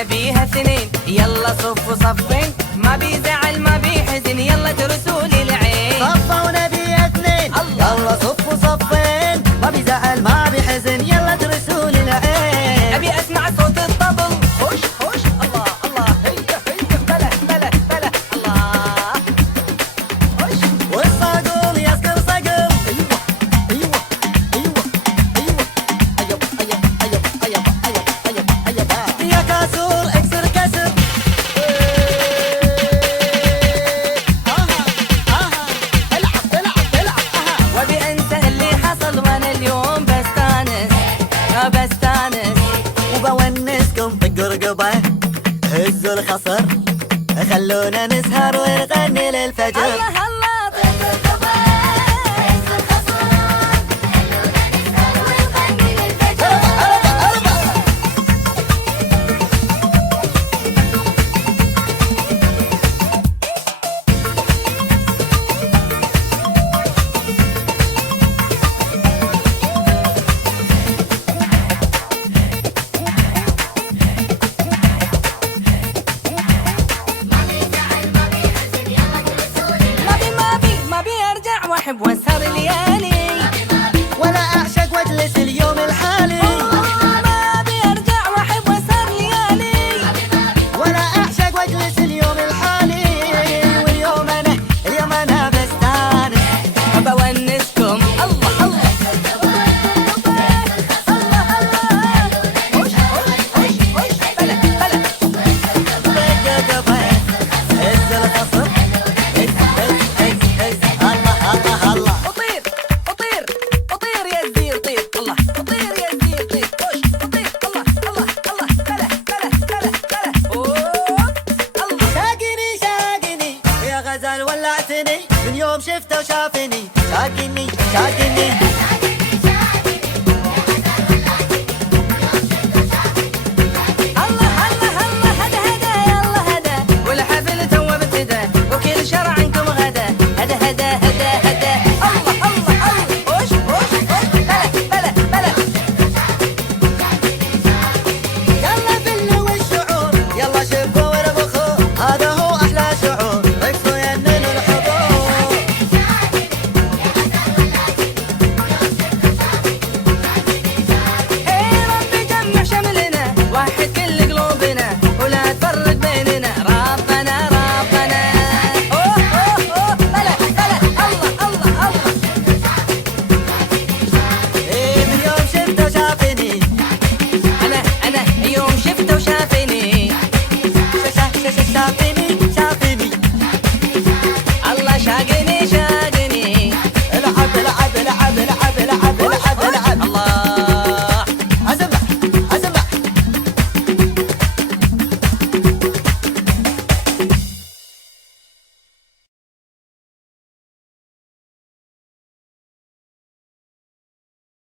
انا بيها اثنين، يلا صفوا صفين، ما بيزعل ما بيحزن، يلا ترسوا لي العين. صفة ونبي اثنين، يلا صفوا صفين، ما بيزعل ما بيحزن، يلا ترسوا لي العين. ابي اسمع صوت الطبل، خش خش الله الله، هيا هيا بلا بلا بلا الله، خش. والصقل يسكر صقل، ايوه ايوه ايوه ايوه ايوه ايوه ايوه ايوه ايوه ايوه ايوه يا كسر اكسر كسر. العب العب العب وابي انسى اللي حصل وانا اليوم بستانس بستانس، وبونسكم طقوا رقبه، هزوا الخصر، خلونا نسهر ونغني للفجر. الله الله طق الرقبة، هز الخصران، خلونا نسهر ونغني للفجر. ما بي ارجع واحب واسهر ليالي، ولا اعشق واجلس اليوم الحالي، ما بي ارجع واحب واسهر ليالي، ولا اعشق واجلس اليوم الحالي. اليوم انا بستانس، بونسكم الله الله الله الله، خش خش خش بلا بلا. طق رقبه، هز الخصر، هز هز هز هز، الله الله الله. اطير اطير اطير يا الزير طير، الله اطير يا الزير طير، خش اطير الله الله الله بلا بلا بلا بلا، اوه الله. شاقني شاقني يا غزال ولعتني، من يوم شفته وشافني، شاقني شاقني